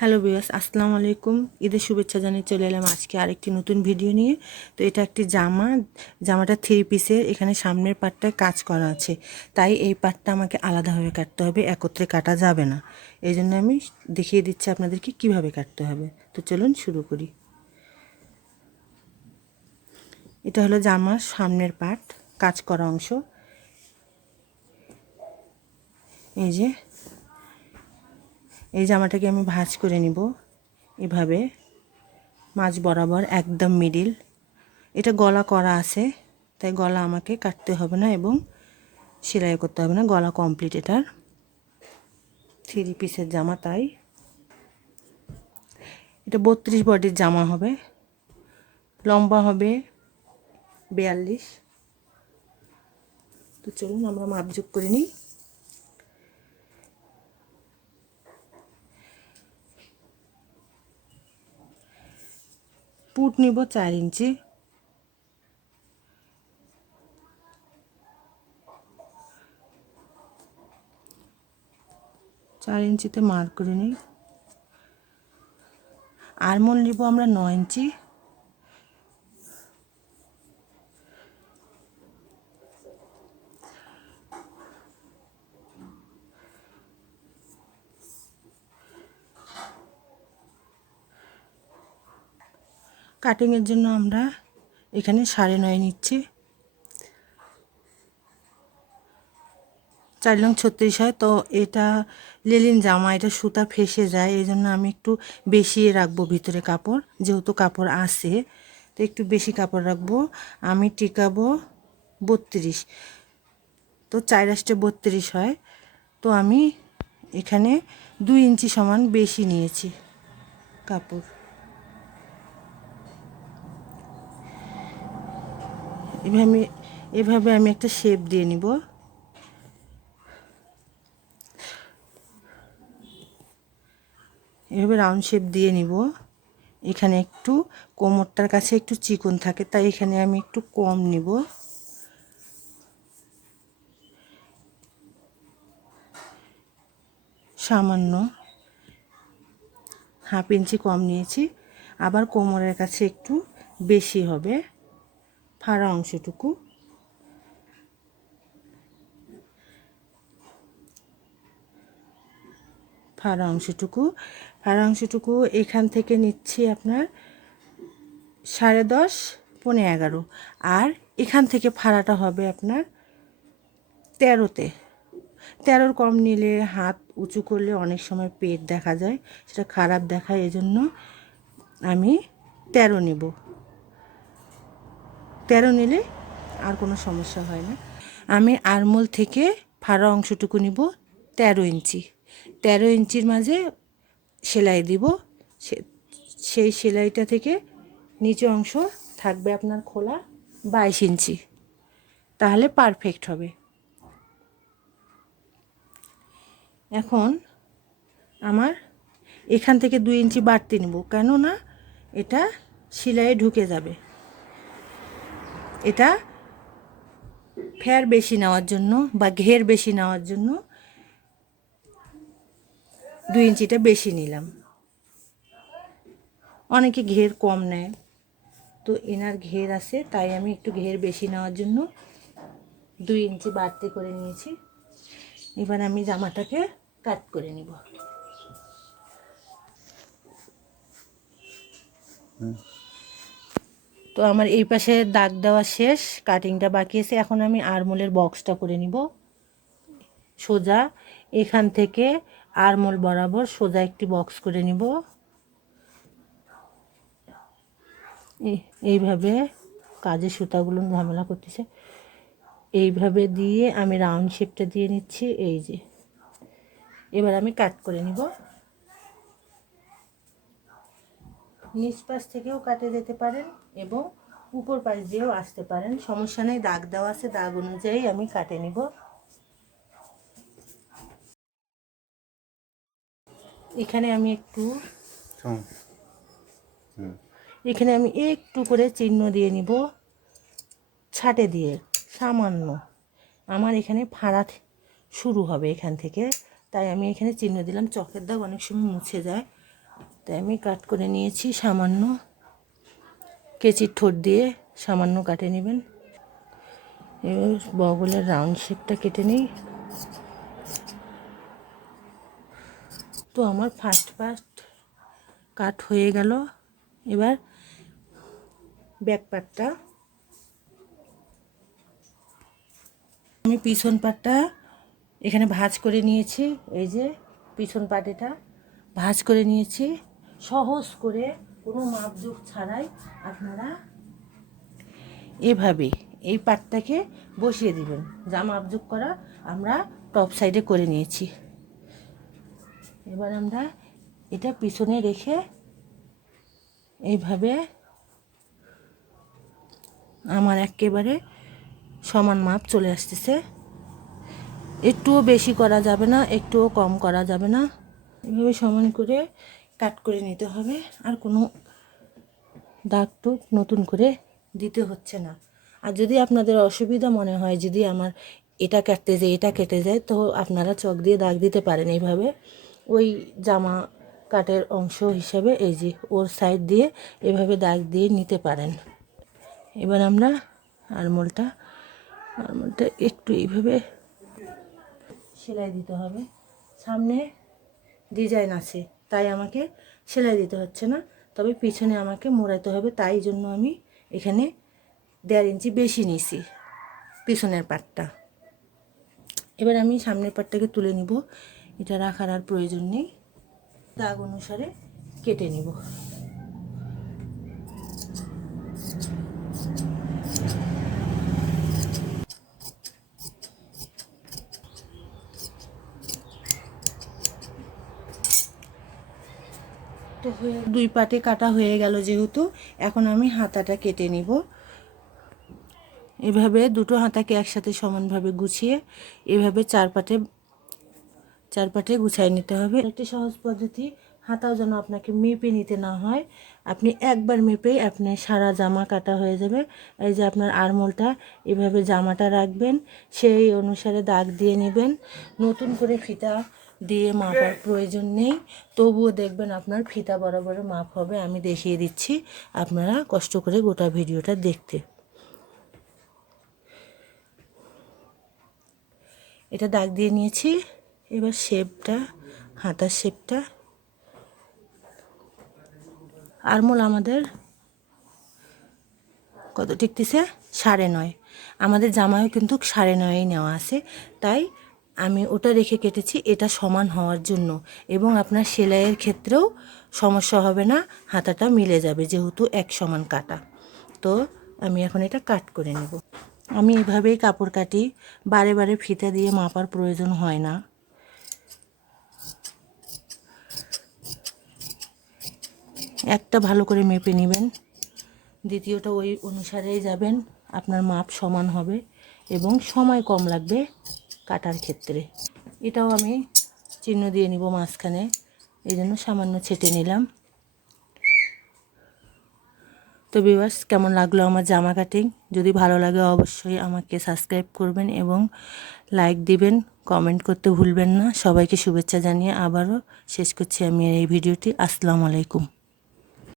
Hello বিয়াস আসসালামু আলাইকুম। ঈদের শুভেচ্ছা জানিয়ে চলে এলাম আজকে আরেকটি নতুন ভিডিও নিয়ে। তো এটা একটি জামা, জামাটা থ্রি পিসের এখানে সামনের পার্টটায় কাজ করা আছে। তাই এই পার্টটা আমাকে আলাদাভাবে কাটতে হবে, একত্রে কাটা যাবে না। এই জন্য আমি দেখিয়ে দিচ্ছি আপনাদেরকে কীভাবে কাটতে হবে। তো চলুন শুরু করি। এটা হলো জামার সামনের পার্ট কাজ করা অংশ। এই যে এই জামাটাকে আমি ভাঁজ করে নিব। এভাবে মাঝ বরাবর একদম মিডিল এটা গলা করা আছে, তাই গলা আমাকে কাটতে হবে না এবং সেলাই করতে হবে না, গলা কমপ্লিট এটার। থ্রি পিসের জামা তাই। এটা বত্রিশ বডির জামা হবে, লম্বা হবে বিয়াল্লিশ। তো চলুন আমরা মাপযোগ করে নিই। পুট নিব চার ইঞ্চি। চার ইঞ্চিতে মার্ক করে নিই। আরমোল নিব আমরা নয় ইঞ্চি। কাটিংয়ের জন্য আমরা এখানে সাড়ে নয় নিচ্ছি। চার লং ছত্রিশ হয়, তো এটা লেলিন জামা, এটা সুতা ফেসে যায় এই জন্য আমি একটু বেশি রাখব ভিতরে কাপড়, যেহেতু কাপড় আছে, তো একটু বেশি কাপড় রাখব। আমি টিকাবো বত্রিশ, তো চার বত্রিশ হয়, তো আমি এখানে দুই ইঞ্চি সমান বেশি নিয়েছি কাপড়। এভাবে আমি এভাবে আমি একটা শেপ দিয়ে নিব। এভাবে রাউন্ড শেপ দিয়ে নিব। এখানে একটু কোমরটার কাছে একটু চিকন থাকে, তাই এখানে আমি একটু কম নিব। সামান্য হাফ ইঞ্চি কম নিয়েছি, আবার কোমরের কাছে একটু বেশি হবে। ফাড়া অংশটুকু ফাড়া অংশটুকু ফাড়া অংশটুকু এখান থেকে নিচ্ছি আপনার সাড়ে দশ, পনে এগারো। আর এখান থেকে ফাড়াটা হবে আপনার তেরোতে। তেরোর কম নিলে হাত উঁচু করলে অনেক সময় পেট দেখা যায়, সেটা খারাপ দেখায়, এজন্য আমি তেরো নেব। তেরো নিলে আর কোনো সমস্যা হয় না। আমি আরমোল থেকে ফাড়া অংশটুকু নিব তেরো ইঞ্চি। তেরো ইঞ্চির মাঝে সেলাই দিব। সেই সেলাইটা থেকে নিচে অংশ থাকবে আপনার খোলা বাইশ ইঞ্চি। তাহলে পারফেক্ট হবে। এখন আমার এখান থেকে দুই ইঞ্চি বাড়তি নেব। কেননা এটা সেলাইয়ে ঢুকে যাবে। এটা ফেয়ার বেশি নেওয়ার জন্য বা ঘের বেশি নেওয়ার জন্য দুই ইঞ্চিটা বেশি নিলাম। অনেকে ঘের কম নেয়, তো এনার ঘের আছে, তাই আমি একটু ঘের বেশি নেওয়ার জন্য দুই ইঞ্চি বাড়তি করে নিয়েছি। এবার আমি জামাটাকে কাট করে নিব। তো আমার এই পাশে দাগ দেওয়া শেষ কাটিংটা বাকি আছে। এখন আমি আরমোলের বক্সটা করে নিব। সোজা এখান থেকে আরমোল বরাবর সোজা একটি বক্স করে নিব। এইভাবে কাজের সুতাগুলো ঝামেলা করতেছে। এইভাবে দিয়ে আমি রাউন্ড শেপটা দিয়ে নিচ্ছি, এই যে। এবার আমি কাট করে নিব। নিচ পাশ থেকেও কাটে যেতে পারেন। এবং উপর পাশ দিয়েও আসতে পারেন। সমস্যা নেই দাগ দেওয়া আছে দাগ অনুযায়ী আমি কাটে নিব। এখানে আমি একটু এখানে আমি একটু করে চিহ্ন দিয়ে নিব। ছাটে দিয়ে সামান্য। আমার এখানে ফাঁড়া শুরু হবে এখান থেকে। তাই আমি এখানে চিহ্ন দিলাম। চকের দাগ অনেক সময় মুছে যায়। তাই আমি কাট করে নিয়েছি সামান্য। কেচির ঠোঁট দিয়ে সামান্য কাটে নেবেন। এবার বগলের রাউন্ড শেপটা কেটে নিই। তো আমার ফার্স্ট ফার্স্ট কাট হয়ে গেল। এবার ব্যাক পার্টটা আমি পিছন পাটটা এখানে ভাঁজ করে নিয়েছি। এই যে পিছন পাট এটা ভাঁজ করে নিয়েছি। সহজ করে কোনো মাপযোগ ছাড়াই আপনারা এভাবে এই পাটটাকে বসিয়ে দিবেন। যা মাপযোগ করা আমরা টপ সাইডে করে নিয়েছি। এবার আমরা এটা পিছনে রেখে এইভাবে আমার একেবারে সমান মাপ চলে আসতেছে। একটুও বেশি করা যাবে না, একটুও কম করা যাবে না। এভাবে সমান করে কাট করে নিতে হবে। আর কোনো দাগ টুক নতুন করে দিতে হচ্ছে না। আর যদি আপনাদের অসুবিধা মনে হয়, যদি আমার এটা কাটতে যায়, এটা কেটে যায়, তো আপনারা চক দিয়ে দাগ দিতে পারেন এইভাবে। ওই জামা কাটের অংশ হিসাবে এই যে ওর সাইড দিয়ে এভাবে দাগ দিয়ে নিতে পারেন। এবার আমরা আরমোলটা আরমোলটা একটু এইভাবে সেলাই দিতে হবে। সামনে ডিজাইন আছে। তাই আমাকে সেলাই দিতে হচ্ছে না। তবে পিছনে আমাকে মোড়াইতে হবে, তাই জন্য আমি এখানে দেড় ইঞ্চি বেশি নিছি পিছনের পাটটা। এবার আমি সামনের পাটটাকে তুলে নিব, এটা রাখার আর প্রয়োজন নেই। দাগ অনুসারে কেটে নিব। তো হয়ে দুই পাটে কাটা হয়ে গেল যেহেতু, এখন আমি হাতাটা কেটে নিব। এভাবে দুটো হাতাকে একসাথে সমানভাবে গুছিয়ে এভাবে চার পাটে চার পাটে গুছাই নিতে হবে। একটি সহজ পদ্ধতি, হাতাও যেন আপনাকে মেপে নিতে না হয়। আপনি একবার মেপেই আপনি সারা জামা কাটা হয়ে যাবে। এই যে আপনার আরমোলটা, এভাবে জামাটা রাখবেন। সেই অনুসারে দাগ দিয়ে নেবেন। নতুন করে ফিতা দিয়ে মাপার প্রয়োজন নেই। তবুও দেখবেন আপনার ফিতা বরাবর মাপ হবে আমি দেখিয়ে দিচ্ছি আপনারা কষ্ট করে গোটা ভিডিওটা দেখতে। এটা দাগ দিয়ে নিয়েছি এবার শেপটা হাতার শেপটা। আরমোল আমাদের কত টিকতেছে? সাড়ে নয়। আমাদের জামাও কিন্তু সাড়ে নয়ই নেওয়া আছে তাই আমি ওটা রেখে কেটেছি, এটা সমান হওয়ার জন্য। এবং আপনার সেলাইয়ের ক্ষেত্রেও সমস্যা হবে না, হাতাটা মিলে যাবে যেহেতু এক সমান কাটা। তো আমি এখন এটা কাট করে নেব। আমি এভাবেই কাপড় কাটি, বারে বারে ফিতা দিয়ে মাপার প্রয়োজন হয় না। একটা ভালো করে মেপে নেবেন। দ্বিতীয়টা ওই অনুসারেই যাবেন, আপনার মাপ সমান হবে এবং সময় কম লাগবে কাটার ক্ষেত্রে। এটাও আমি চিহ্ন দিয়ে নিব মাঝখানে। এই জন্য সামান্য ছেটে নিলাম। তো বিবাস কেমন লাগল আমার জামা কাটিং যদি ভালো লাগে অবশ্যই আমাকে সাবস্ক্রাইব করবেন এবং লাইক দিবেন। কমেন্ট করতে ভুলবেন না। সবাইকে শুভেচ্ছা জানিয়ে আবারও শেষ করছি আমি এই ভিডিওটি। আসসালামু আলাইকুম।